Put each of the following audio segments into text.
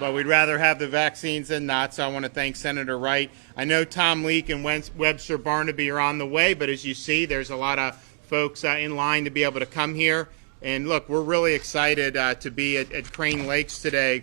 But we'd rather have the vaccines than not, so I want to thank Senator Wright. I know Tom Leake and Webster Barnaby are on the way, but as you see, there's a lot of folks in line to be able to come here. And look, we're really excited to be at Crane Lakes today.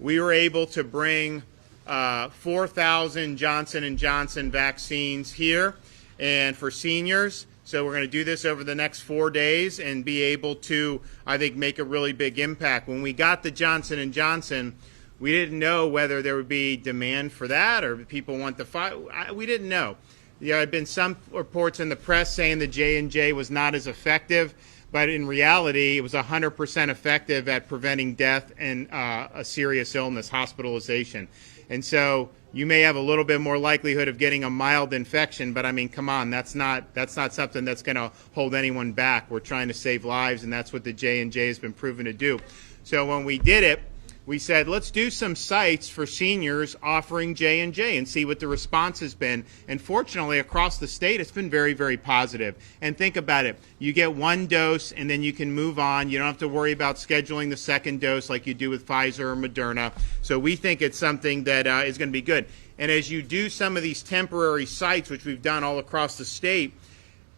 We were able to bring 4,000 Johnson & Johnson vaccines here and for seniors. So we're going to do this over the next 4 days and be able to, I think, make a really big impact. When we got the Johnson & Johnson, we didn't know whether there would be demand for that or people want the fight. We didn't know. There had been some reports in the press saying the J&J was not as effective, but in reality, it was 100% effective at preventing death and a serious illness, hospitalization. And so you may have a little bit more likelihood of getting a mild infection, but I mean, come on, that's not something that's going to hold anyone back. We're trying to save lives, and that's what the J&J has been proven to do. So when we did it, we said, let's do some sites for seniors offering J&J and see what the response has been. And fortunately, across the state, it's been very, very positive. And think about it. You get one dose, and then you can move on. You don't have to worry about scheduling the second dose like you do with Pfizer or Moderna. So we think it's something that is going to be good. And as you do some of these temporary sites, which we've done all across the state,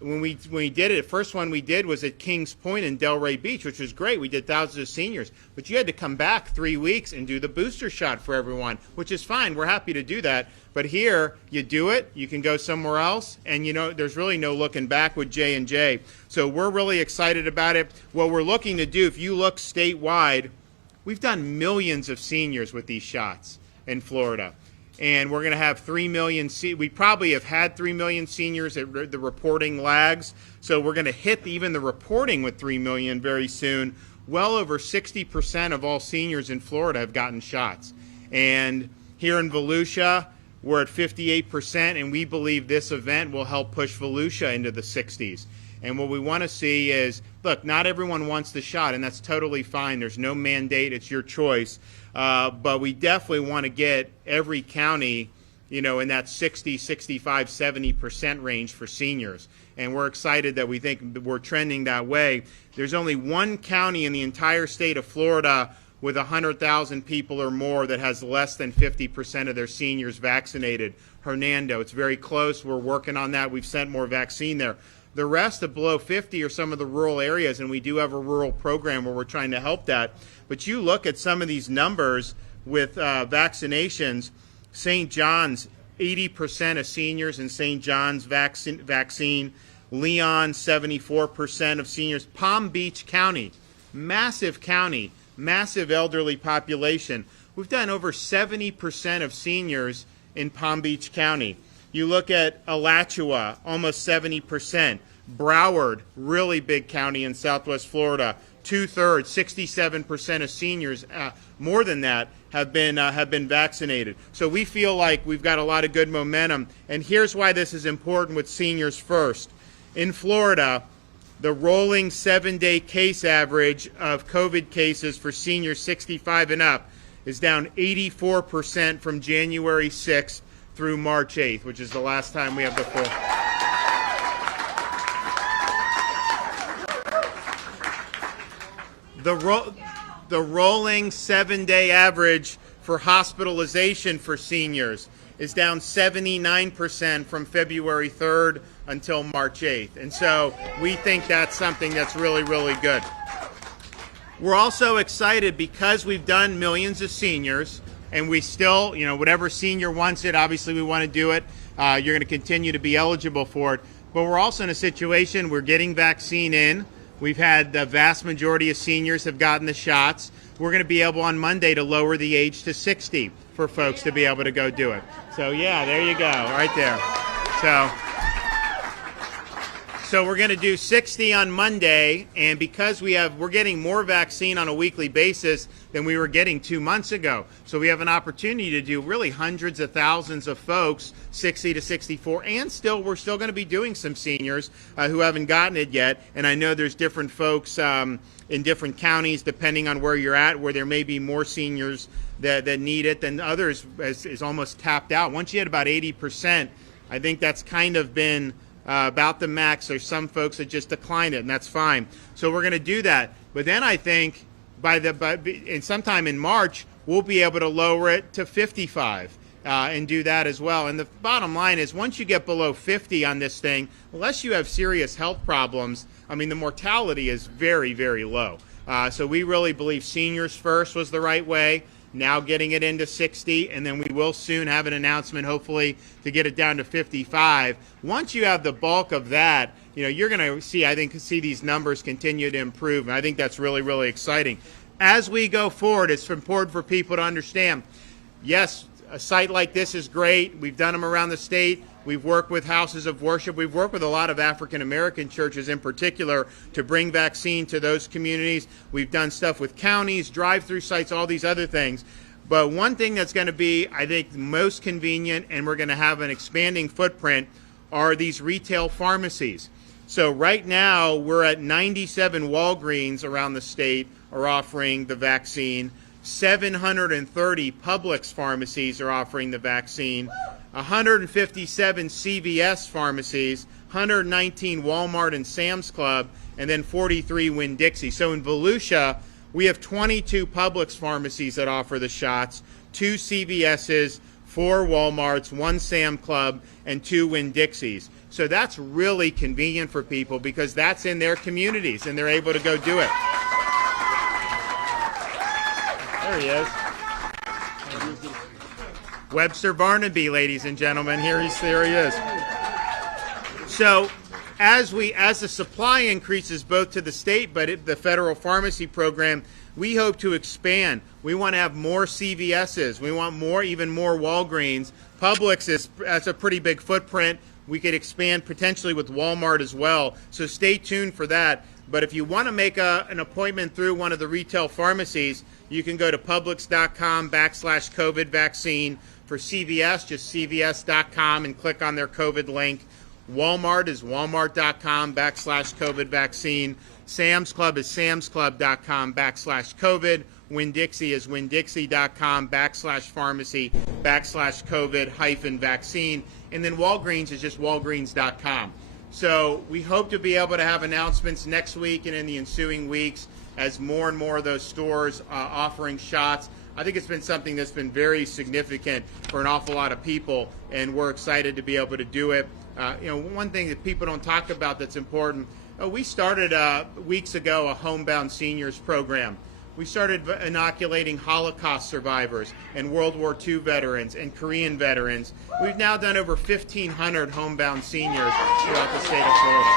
when we did it, the first one we did was at Kings Point in Delray Beach, which was great. We did thousands of seniors. But you had to come back 3 weeks and do the booster shot for everyone, which is fine. We're happy to do that. But here, you do it, you can go somewhere else, and, you know, there's really no looking back with J&J. So we're really excited about it. What we're looking to do, if you look statewide, we've done millions of seniors with these shots in Florida. And we're going to have 3 million. We probably have had 3 million seniors at the reporting lags. So we're going to hit even the reporting with 3 million very soon. Well over 60% of all seniors in Florida have gotten shots. And here in Volusia, we're at 58%, and we believe this event will help push Volusia into the 60s. And what we want to see is, look, not everyone wants the shot, and that's totally fine. There's no mandate. It's your choice. But we definitely want to get every county, you know, in that 60, 65, 70% range for seniors. And we're excited that we think we're trending that way. There's only one county in the entire state of Florida with 100,000 people or more that has less than 50% of their seniors vaccinated. Hernando. It's very close. We're working on that. We've sent more vaccine there. The rest of below 50 are some of the rural areas, and we do have a rural program where we're trying to help that. But you look at some of these numbers with vaccinations. St. John's, 80% of seniors in St. John's vaccine. Leon, 74% of seniors. Palm Beach County, massive county, massive elderly population. We've done over 70% of seniors in Palm Beach County. You look at Alachua, almost 70%. Broward, really big county in Southwest Florida, 2/3, 67% of seniors, more than that, have been vaccinated. So we feel like we've got a lot of good momentum. And here's why this is important with seniors first. In Florida, the rolling 7-day case average of COVID cases for seniors 65 and up is down 84% from January 6th through March 8th, which is the last time we have the full. The rolling 7-day average for hospitalization for seniors is down 79% from February 3rd until March 8th. And so we think that's something that's really, really good. We're also excited because we've done millions of seniors, and we still, you know, whatever senior wants it, obviously we want to do it. You're going to continue to be eligible for it. But we're also in a situation we're getting vaccine in. We've had the vast majority of seniors have gotten the shots. We're going to be able on Monday to lower the age to 60 for folks to be able to go do it. So yeah, there you go, right there. So we're going to do 60 on Monday, and because we're getting more vaccine on a weekly basis than we were getting 2 months ago. So we have an opportunity to do really hundreds of thousands of folks, 60 to 64, and we're still going to be doing some seniors who haven't gotten it yet. And I know there's different folks in different counties, depending on where you're at, where there may be more seniors that need it than others is almost tapped out. Once you hit about 80%, I think that's kind of been about the max. There's some folks that just decline it, and that's fine. So we're going to do that. But then I think and sometime in March, we'll be able to lower it to 55 and do that as well. And the bottom line is, once you get below 50 on this thing, unless you have serious health problems, I mean, the mortality is very, very low. So we really believe seniors first was the right way. Now getting it into 60, and then we will soon have an announcement, hopefully, to get it down to 55. Once you have the bulk of that, you're going to see these numbers continue to improve, and I think that's really, really exciting. As we go forward, it's important for people to understand, yes, a site like this is great. We've done them around the state. We've worked with houses of worship. We've worked with a lot of African-American churches in particular to bring vaccine to those communities. We've done stuff with counties, drive-through sites, all these other things. But one thing that's going to be, I think, most convenient, and we're going to have an expanding footprint, are these retail pharmacies. So right now, we're at 97 Walgreens around the state are offering the vaccine. 730 Publix pharmacies are offering the vaccine. 157 CVS pharmacies, 119 Walmart and Sam's Club, and then 43 Winn-Dixie. So in Volusia, we have 22 Publix pharmacies that offer the shots, 2 CVS's, 4 Walmarts, 1 Sam Club, and 2 Winn-Dixies. So that's really convenient for people because that's in their communities and they're able to go do it. There he is. Webster Barnaby, ladies and gentlemen. There he is. So as the supply increases both to the state but the federal pharmacy program, we hope to expand. We want to have more CVS's. We want even more Walgreens. Publix has a pretty big footprint. We could expand potentially with Walmart as well. So stay tuned for that. But if you want to make an appointment through one of the retail pharmacies, you can go to publix.com/COVID vaccine. For CVS, just cvs.com and click on their COVID link. Walmart is walmart.com/COVID vaccine. Sam's Club is samsclub.com/COVID. Winn-Dixie is winn-dixie.com/pharmacy/COVID-vaccine. And then Walgreens is just walgreens.com. So we hope to be able to have announcements next week and in the ensuing weeks as more and more of those stores offering shots. I think it's been something that's been very significant for an awful lot of people, and we're excited to be able to do it. One thing that people don't talk about that's important, we started weeks ago a homebound seniors program. We started inoculating Holocaust survivors and World War II veterans and Korean veterans. We've now done over 1,500 homebound seniors throughout the state of Florida.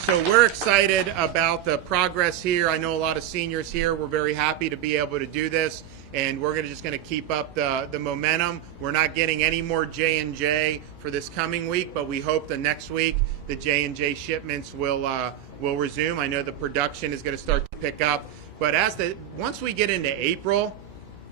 So we're excited about the progress here. I know a lot of seniors here. We're very happy to be able to do this, and we're just going to keep up the momentum. We're not getting any more J&J for this coming week, but we hope the next week the J&J shipments will resume. I know the production is going to start to pick up, but once we get into April,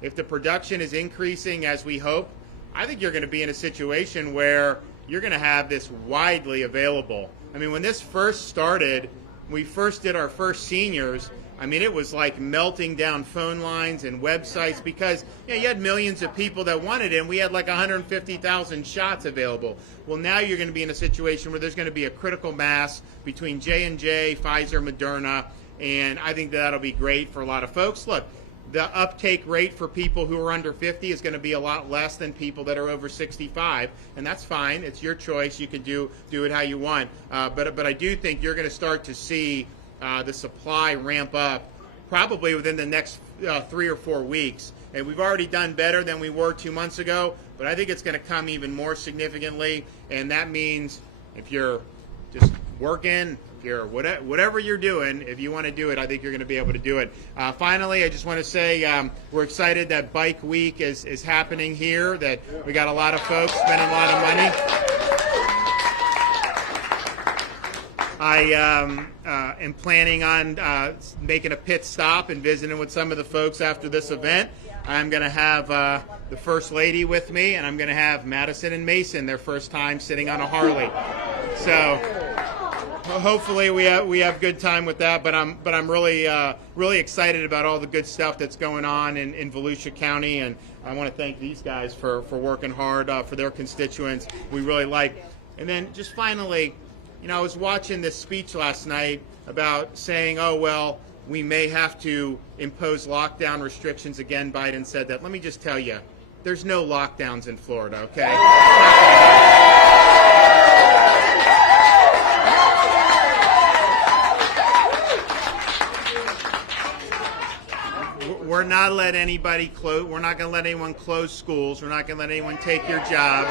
if the production is increasing as we hope, I think you're going to be in a situation where you're going to have this widely available. I mean, when this first started, we first did our first seniors, I mean, it was like melting down phone lines and websites because you had millions of people that wanted it, and we had like 150,000 shots available. Well, now you're going to be in a situation where there's going to be a critical mass between J&J, Pfizer, Moderna, and I think that'll be great for a lot of folks. Look, the uptake rate for people who are under 50 is going to be a lot less than people that are over 65, and that's fine. It's your choice. You can do it how you want. But I do think you're going to start to see the supply ramp up probably within the next 3 or 4 weeks. And we've already done better than we were 2 months ago, but I think it's going to come even more significantly. And that means if you're just working, if you're whatever you're doing, if you want to do it, I think you're going to be able to do it. Finally, I just want to say we're excited that Bike Week is happening here, that we got a lot of folks spending a lot of money. I am planning on making a pit stop and visiting with some of the folks after this event. I'm going to have the First Lady with me, and I'm going to have Madison and Mason their first time sitting on a Harley. So hopefully we have good time with that. But I'm really excited about all the good stuff that's going on in Volusia County, and I want to thank these guys for working hard for their constituents. We really like. And then just finally, You know, I was watching this speech last night about saying, oh, well, we may have to impose lockdown restrictions again. Biden said that. Let me just tell you, there's no lockdowns in Florida, okay? We're not let anybody close. We're not going to let anyone close schools. We're not going to let anyone take your jobs.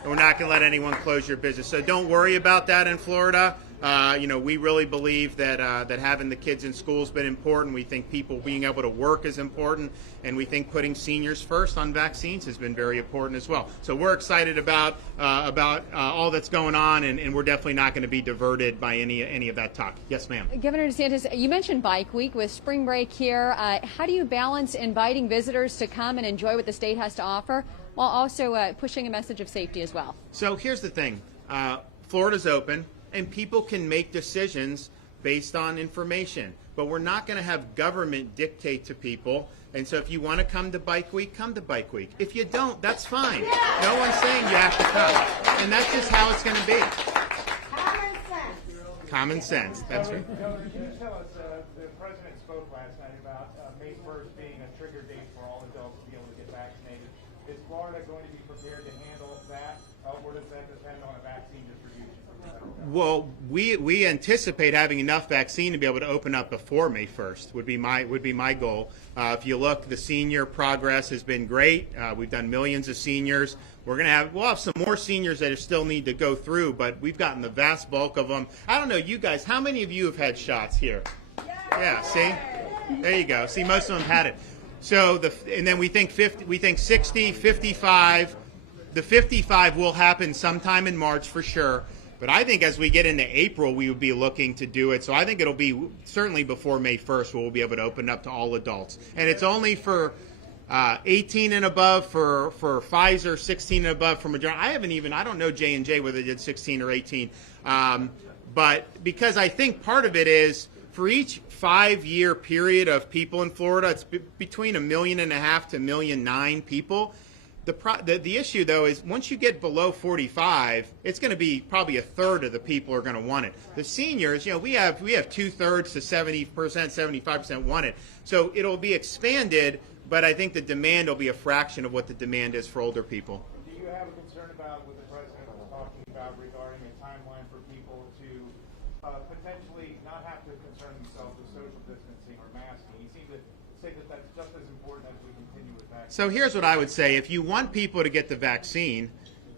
And we're not going to let anyone close your business. So don't worry about that in Florida. You know, we really believe that that having the kids in school has been important. We think people being able to work is important, and we think putting seniors first on vaccines has been very important as well. So we're excited about all that's going on, and we're definitely not going to be diverted by any of that talk. Yes, ma'am. Governor DeSantis, you mentioned Bike Week with spring break here. How do you balance inviting visitors to come and enjoy what the state has to offer, while also pushing a message of safety as well? So here's the thing: Florida's open. And people can make decisions based on information. But we're not going to have government dictate to people. And so if you want to come to Bike Week, come to Bike Week. If you don't, that's fine. No one's saying you have to come. And that's just how it's going to be. Common sense. Common sense. That's right. Governor, can you tell us, the president spoke last night about May 1st being a trigger date for all adults to be able to get vaccinated. Is Florida going to be prepared to handle that, or does that depend on a vaccine distribution? Well, we anticipate having enough vaccine to be able to open up before May 1st. Would be my goal. If you look, the senior progress has been great. We've done millions of seniors. We'll have some more seniors that still need to go through, but we've gotten the vast bulk of them. I don't know, you guys, how many of you have had shots here? Yeah, see? There you go. See, most of them had it. So and then we think 60, 55. The 55 will happen sometime in March for sure. But I think as we get into April, we would be looking to do it. So I think it'll be certainly before May 1st, we'll be able to open up to all adults. And it's only for 18 and above for Pfizer, 16 and above for Moderna. I don't know J&J whether they did 16 or 18. But because I think part of it is for each 5-year period of people in Florida, it's between 1.5 million to 1.9 million people. The issue, though, is once you get below 45, it's going to be probably a third of the people are going to want it. The seniors, you know, we have 2/3 to 70%, 75% want it. So it'll be expanded, but I think the demand will be a fraction of what the demand is for older people. Do you have a concern about what the president was talking about regarding a timeline for people to potentially not have to concern themselves with social distancing or masking? He seemed to say that that's just as important as we continue with vaccines. So here's what I would say. If you want people to get the vaccine,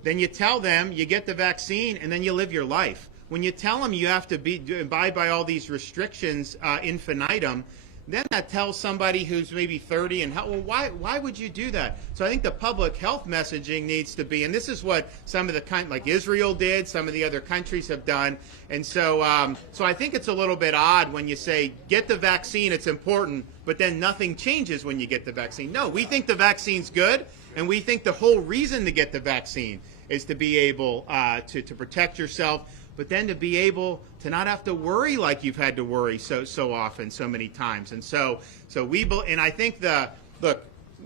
then you tell them you get the vaccine and then you live your life. When you tell them you have to abide by all these restrictions infinitum, then that tells somebody who's maybe 30 and why would you do that? So I think the public health messaging needs to be, and this is what some of the like Israel did, some of the other countries have done, and so I think it's a little bit odd when you say get the vaccine, it's important, but then nothing changes when you get the vaccine. No, we think the vaccine's good, and we think the whole reason to get the vaccine is to be able to protect yourself, but then to be able to not have to worry like you've had to worry so often, so many times. And and I think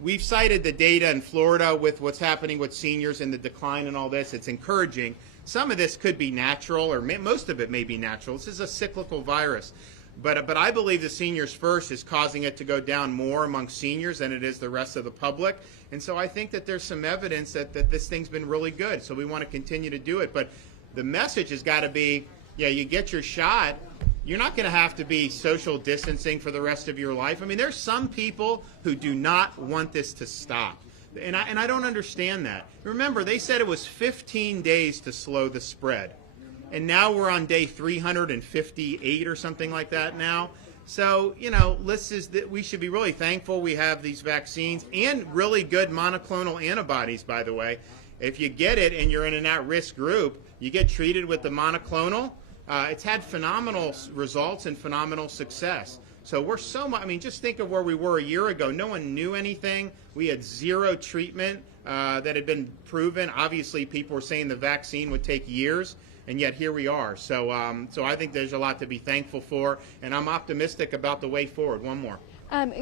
we've cited the data in Florida with what's happening with seniors and the decline and all this. It's encouraging. Some of this could be natural, or most of it may be natural. This is a cyclical virus. But I believe the seniors first is causing it to go down more among seniors than it is the rest of the public. And so I think that there's some evidence that this thing's been really good. So we want to continue to do it. But the message has got to be, yeah, you get your shot, you're not going to have to be social distancing for the rest of your life. I mean, there's some people who do not want this to stop. And I don't understand that. Remember, they said it was 15 days to slow the spread. And now we're on day 358 or something like that now. So, you know, we should be really thankful we have these vaccines and really good monoclonal antibodies, by the way. If you get it and you're in an at-risk group, you get treated with the monoclonal. It's had phenomenal results and phenomenal success. So we're just think of where we were a year ago. No one knew anything. We had zero treatment that had been proven. Obviously, people were saying the vaccine would take years, and yet here we are. So I think there's a lot to be thankful for, and I'm optimistic about the way forward. One more.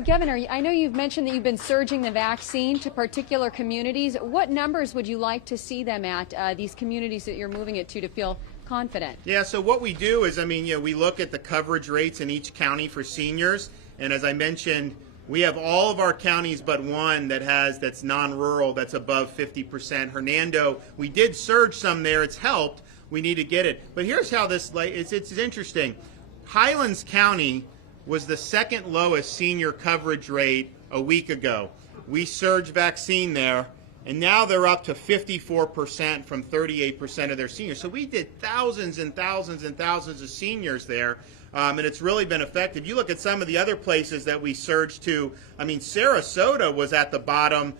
Governor, I know you've mentioned that you've been surging the vaccine to particular communities. What numbers would you like to see them at, these communities that you're moving it to feel confident? Yeah, so what we do is, we look at the coverage rates in each county for seniors, and as I mentioned, we have all of our counties but one that's non-rural, that's above 50%. Hernando, we did surge some there, it's helped, we need to get it. But here's how it's interesting. Highlands County was the second lowest senior coverage rate a week ago. We surged vaccine there, and now they're up to 54% from 38% of their seniors. So we did thousands and thousands and thousands of seniors there, and it's really been effective. You look at some of the other places that we surged to. Sarasota was at the bottom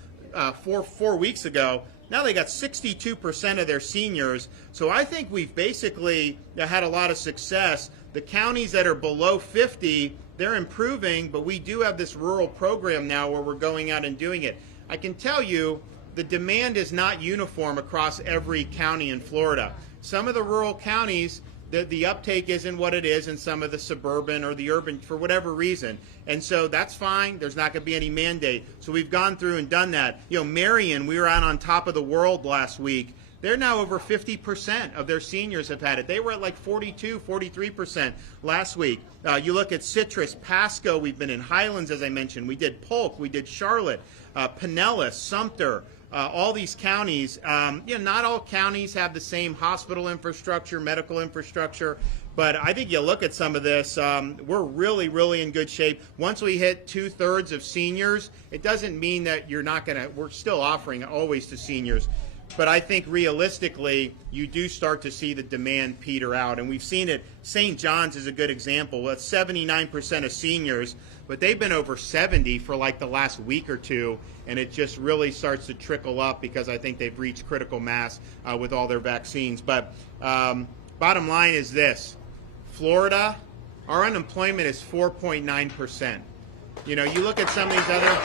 4 weeks ago. Now they got 62% of their seniors. So I think we've basically had a lot of success. The counties that are below 50, they're improving, but we do have this rural program now where we're going out and doing it. I can tell you the demand is not uniform across every county in Florida. Some of the rural counties, the uptake isn't what it is in some of the suburban or the urban for whatever reason. And so that's fine. There's not going to be any mandate. So we've gone through and done that. Marion, we were out on top of the world last week. They're now over 50% of their seniors have had it. They were at like 42, 43% last week. You look at Citrus, Pasco, we've been in Highlands, as I mentioned. We did Polk, we did Charlotte, Pinellas, Sumter, all these counties. Not all counties have the same hospital infrastructure, medical infrastructure, but I think you look at some of this, we're really, really in good shape. Once we hit 2/3 of seniors, it doesn't mean that we're still offering always to seniors. But I think realistically, you do start to see the demand peter out. And we've seen it. St. John's is a good example. Well, it's 79% of seniors, but they've been over 70 for like the last week or two. And it just really starts to trickle up because I think they've reached critical mass with all their vaccines. But bottom line is this. Florida, our unemployment is 4.9%. You look at some of these other...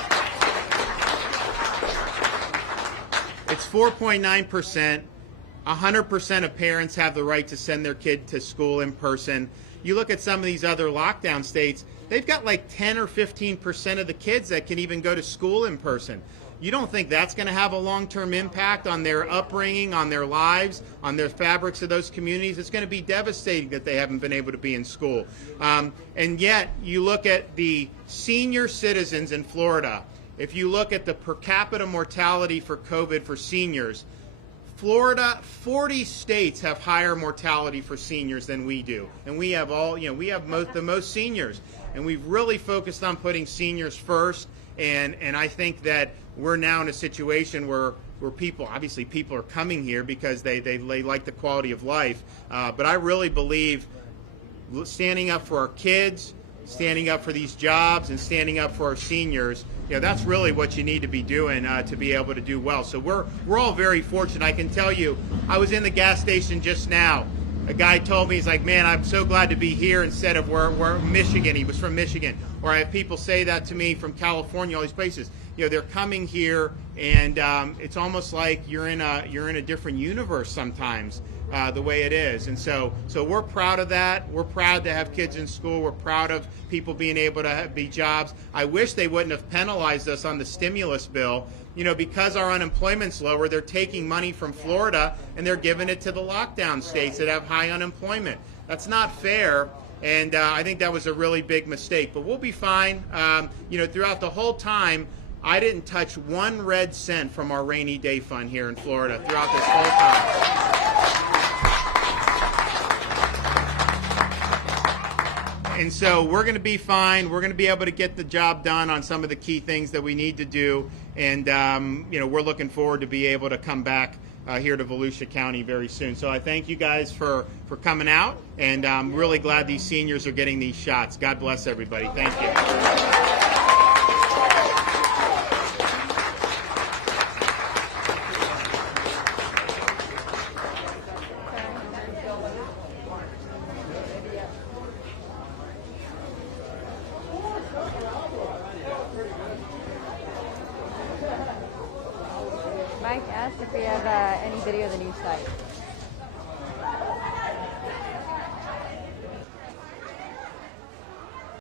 It's 4.9%. 100% of parents have the right to send their kid to school in person. You look at some of these other lockdown states, they've got like 10 or 15% of the kids that can even go to school in person. You don't think that's going to have a long-term impact on their upbringing, on their lives, on their fabrics of those communities? It's going to be devastating that they haven't been able to be in school. And yet, you look at the senior citizens in Florida. If you look at the per capita mortality for COVID for seniors, Florida, 40 states have higher mortality for seniors than we do. And we have the most seniors. And we've really focused on putting seniors first. And I think that we're now in a situation where people are coming here because they like the quality of life. But I really believe standing up for our kids, standing up for these jobs, and standing up for our seniors, that's really what you need to be doing to be able to do well. So we're all very fortunate. I can tell you, I was in the gas station just now. A guy told me, he's like, man, I'm so glad to be here instead of where Michigan. He was from Michigan. Or I have people say that to me from California, all these places. They're coming here, and it's almost like you're in a different universe sometimes. The way it is. And so we're proud of that. We're proud to have kids in school. We're proud of people being able to be jobs. I wish they wouldn't have penalized us on the stimulus bill. Because our unemployment's lower, they're taking money from Florida and they're giving it to the lockdown states that have high unemployment. That's not fair. And I think that was a really big mistake. But we'll be fine. Throughout the whole time, I didn't touch one red cent from our rainy day fund here in Florida throughout this whole time. And so we're going to be fine. We're going to be able to get the job done on some of the key things that we need to do. And, we're looking forward to be able to come back here to Volusia County very soon. So I thank you guys for coming out. And I'm really glad these seniors are getting these shots. God bless everybody. Thank you. Mike asked if we have any video of the new site.